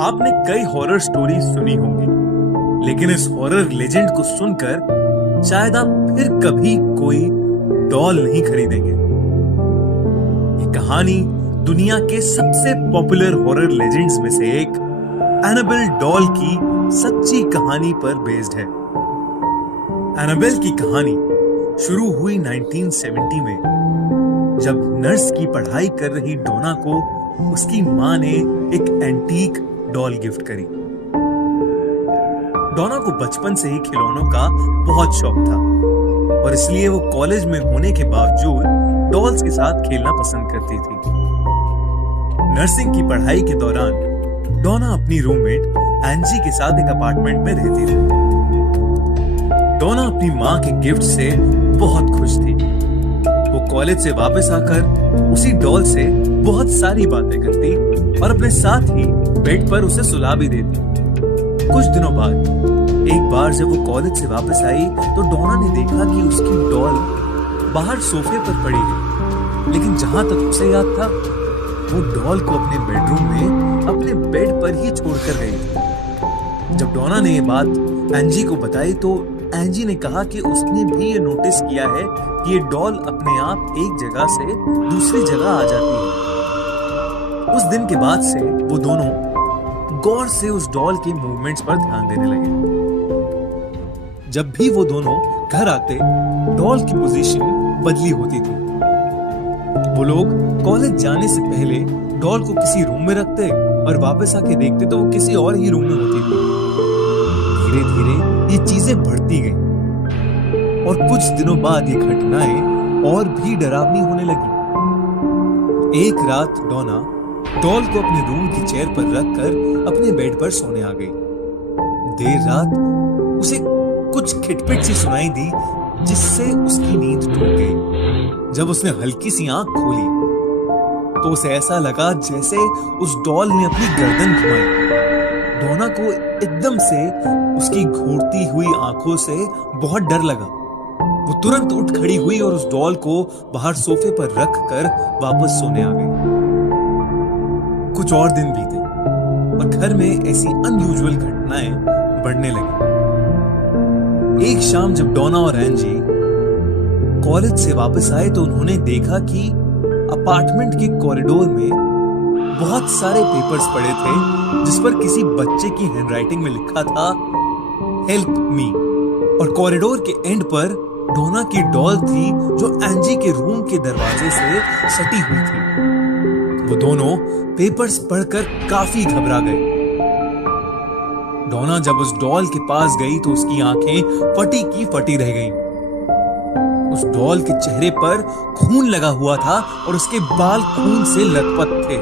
आपने कई horror story सुनी होंगी, लेकिन इस हॉरर लेजेंड को सुनकर शायद आप फिर कभी कोई डॉल नहीं खरीदेंगे। ये कहानी दुनिया के सबसे पॉपुलर हॉरर लेजेंड्स में से एक एनाबेल डॉल की सच्ची कहानी पर बेस्ड है। एनाबेल की कहानी शुरू हुई 1970 में, जब नर्स की पढ़ाई कर रही डोना को उसकी मां ने एक एंटीक डॉल गिफ्ट करी। डोना को बचपन से ही खिलौनों का बहुत शौक था और इसलिए वो कॉलेज में होने के बावजूद डॉल्स के साथ खेलना पसंद करती थी। नर्सिंग की पढ़ाई के दौरान डोना अपनी रूममेट एंजी के साथ एक अपार्टमेंट में रहती थी। डोना अपनी मां के गिफ्ट से बहुत खुश थी। वो कॉलेज से वापस आकर उसी डॉल से बहुत सारी बातें करती और अपने साथ ही बेड पर उसे सुला भी देती। कुछ दिनों बाद एक बार जब वो कॉलेज से वापस आई तो डोना ने देखा कि उसकी डॉल बाहर सोफे पर पड़ी है, लेकिन जहां तक उसे याद था वो डॉल को अपने बेडरूम में अपने बेड पर ही छोड़कर गई थी। जब डोना ने ये बात एंजी को बताई तो एंजी ने कहा कि उसने भी ये नोटिस किया है कि ये डॉल अपने आप एक जगह से दूसरी जगह आ जाती है। उस दिन के बाद से वो दोनों गौर से उस डॉल के मूवमेंट्स पर ध्यान देने लगे। जब भी वो दोनों घर आते, डॉल की पोजीशन बदली होती थी। वो लोग कॉलेज जाने से पहले डॉल को किसी रूम में रखते और वापस आके देखते तो वो किसी और ही रूम में होती थी। धीरे धीरे ये चीजें बढ़ती गईं और कुछ दिनों बाद ये घटनाएं और भी डरावनी होने लगी। एक रात डोना डॉल को अपने रूम की चेयर पर रखकर अपने बेड पर सोने आ गई। देर रात उसे कुछ खिटपिट सी सुनाई दी, जिससे उसकी नींद टूट गई। जब उसने हल्की सी आंख खोली तो उसे ऐसा लगा जैसे उस डॉल ने अपनी गर्दन घुमाई। डोना को एकदम से उसकी घूरती हुई आंखों से बहुत डर लगा। वो तुरंत उठ खड़ी हुई और उस डॉल को बाहर सोफे पर रखकर वापस सोने आ गई। कुछ और दिन बीते और घर में ऐसी अनयूजुअल घटनाएं बढ़ने लगी। एक शाम जब डोना और एंजी कॉलेज से वापस आए तो उन्होंने देखा कि अपार्टमेंट के कॉरिडोर में बहुत सारे पेपर्स पड़े थे, जिस पर किसी बच्चे की हैंडराइटिंग में लिखा था हेल्प मी, और कॉरिडोर के एंड पर डोना की डॉल थी जो एंजी के रूम के दरवाजे से सटी हुई थी। वो दोनों पेपर्स पढ़कर काफी घबरा गए। डोना जब उस डॉल के पास गई तो उसकी आंखें फटी की फटी रह गईं। उस डॉल के चेहरे पर खून लगा हुआ था और उसके बाल खून से लथपथ थे।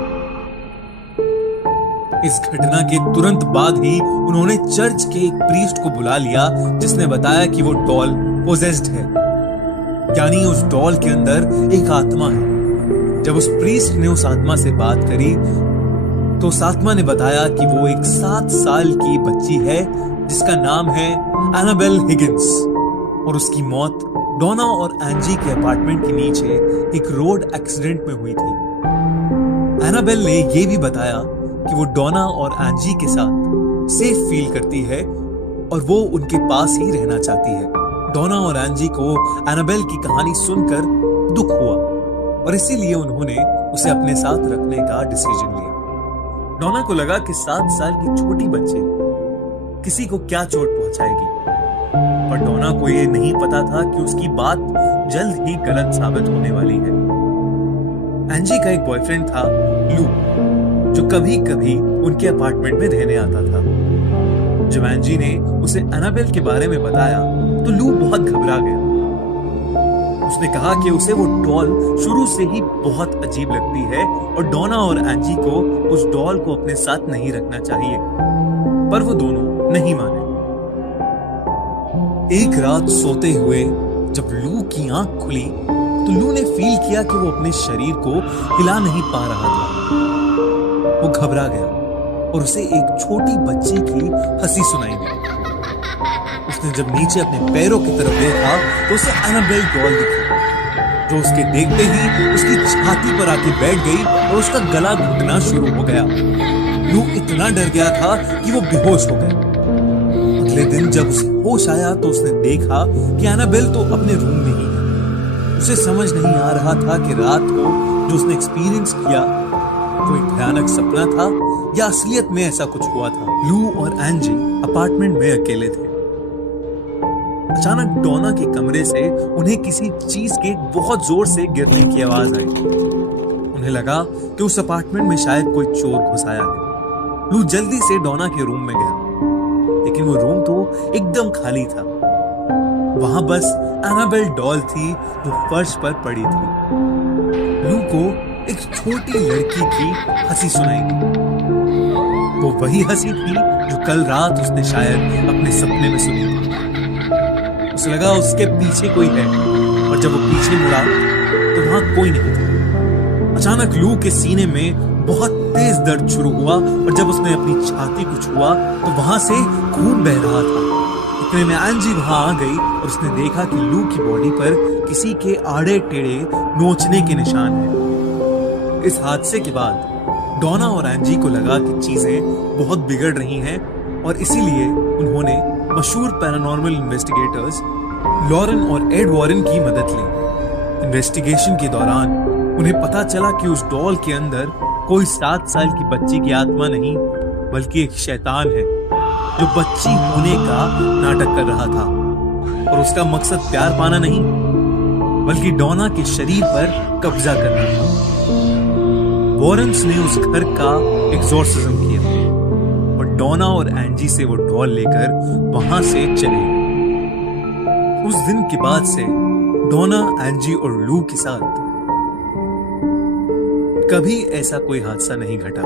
इस घटना के तुरंत बाद ही उन्होंने चर्च के एक प्रीस्ट को बुला लिया, जिसने बताया कि वो डॉल पोजेस्ड है, यानी उस डॉल के अंदर एक आत्मा है। जब उस प्रीस्ट ने उस आत्मा से बात करी तो उस आत्मा ने बताया कि वो एक 7 साल की बच्ची है जिसका नाम है एनाबेल हिगिंस, और उसकी मौत डोना और एंजी के अपार्टमेंट के नीचे एक रोड एक्सीडेंट में हुई थी। एनाबेल ने यह भी बताया कि वो डोना और एंजी के साथ सेफ फील करती है और वो उनके पास ही रहना चाहती है। डोना और एंजी को एनाबेल की कहानी सुनकर दुख हुआ और इसीलिए उन्होंने उसे अपने साथ रखने का डिसीजन लिया। डोना को लगा कि 7 साल की छोटी बच्ची किसी को क्या चोट पहुंचाएगी, पर डोना को यह नहीं पता था कि उसकी बात जल्द ही गलत साबित होने वाली है। एंजी का एक बॉयफ्रेंड था लू, जो कभी कभी उनके अपार्टमेंट में रहने आता था। जब एंजी ने उसे एनाबेल के बारे में बताया तो लू बहुत घबरा गया। उसने कहा कि उसे वो डॉल शुरू से ही बहुत अजीब लगती है और डोना और एंजी को उस डॉल को अपने साथ नहीं रखना चाहिए, पर वो दोनों नहीं माने। एक रात सोते हुए जब लू की आंख खुली तो लू ने फील किया कि वो अपने शरीर को हिला नहीं पा रहा था। वो घबरा गया और उसे एक छोटी बच्ची की हंसी सुनाई दी। उसने जब नीचे अपने पैरों की तरफ देखा तो उसे एनाबेल डॉल दिखी, जो उसके देखते ही उसकी छाती पर आके बैठ गई और उसका गला घुटना शुरू हो गया। लू इतना डर गया था कि वो बेहोश हो गया। अगले दिन जब उसे होश आया तो उसने देखा कि एनाबेल तो अपने रूम में ही है। उसे समझ नहीं आ रहा था कि रात को जो उसने एक्सपीरियंस किया कोई भयानक सपना था या असलियत में ऐसा कुछ हुआ था। लू और एंजी अपार्टमेंट में अकेले थे। अचानक डोना के कमरे से उन्हें किसी चीज के बहुत जोर से गिरने की आवाज आई। उन्हें लगा कि उस अपार्टमेंट में शायद कोई चोर घुस आया है। लू जल्दी से डोना के रूम में गया, लेकिन वो रूम तो एकदम खाली था। वहां बस एनाबेल डॉल थी जो फर्श पर पड़ी थी। लू को एक छोटी लड़की की हंसी सुनाई दी। वो वही हंसी थी जो कल रात उसने शायद अपने सपने में सुनी थी। उसे लगा उसके पीछे कोई है, और जब वो पीछे मुड़ा तो वहां कोई नहीं था। अचानक लू के सीने में बहुत तेज दर्द शुरू हुआ, और जब उसने अपनी छाती को छुआ तो वहां से खून बह रहा था। इतने में एंजी वहां आ गई और उसने देखा कि लू की बॉडी पर किसी के आड़े टेढ़े नोचने के निशान हैं। इस हादसे के बाद डोना और एंजी को लगा कि चीजें बहुत बिगड़ रही हैं, और इसीलिए उन्होंने मशहूर पैरानॉर्मल इन्वेस्टिगेटर्स लॉरेन और एड वॉरेन की मदद ली। इन्वेस्टिगेशन के दौरान उन्हें पता चला कि उस डॉल के अंदर कोई 7 साल की बच्ची की आत्मा नहीं, बल्कि एक शैतान है जो बच्ची होने का नाटक कर रहा था, और उसका मकसद प्यार पाना नहीं, बल्कि डोना के शरीर पर कब्जा करना था। वॉरेन्स ने उस घर का एग्जॉर्सिज्म किया और डोना और एंजी से वो डॉल लेकर वहां से चले गए। उस दिन के बाद से डोना, एंजी और लू के साथ कभी ऐसा कोई हादसा नहीं घटा।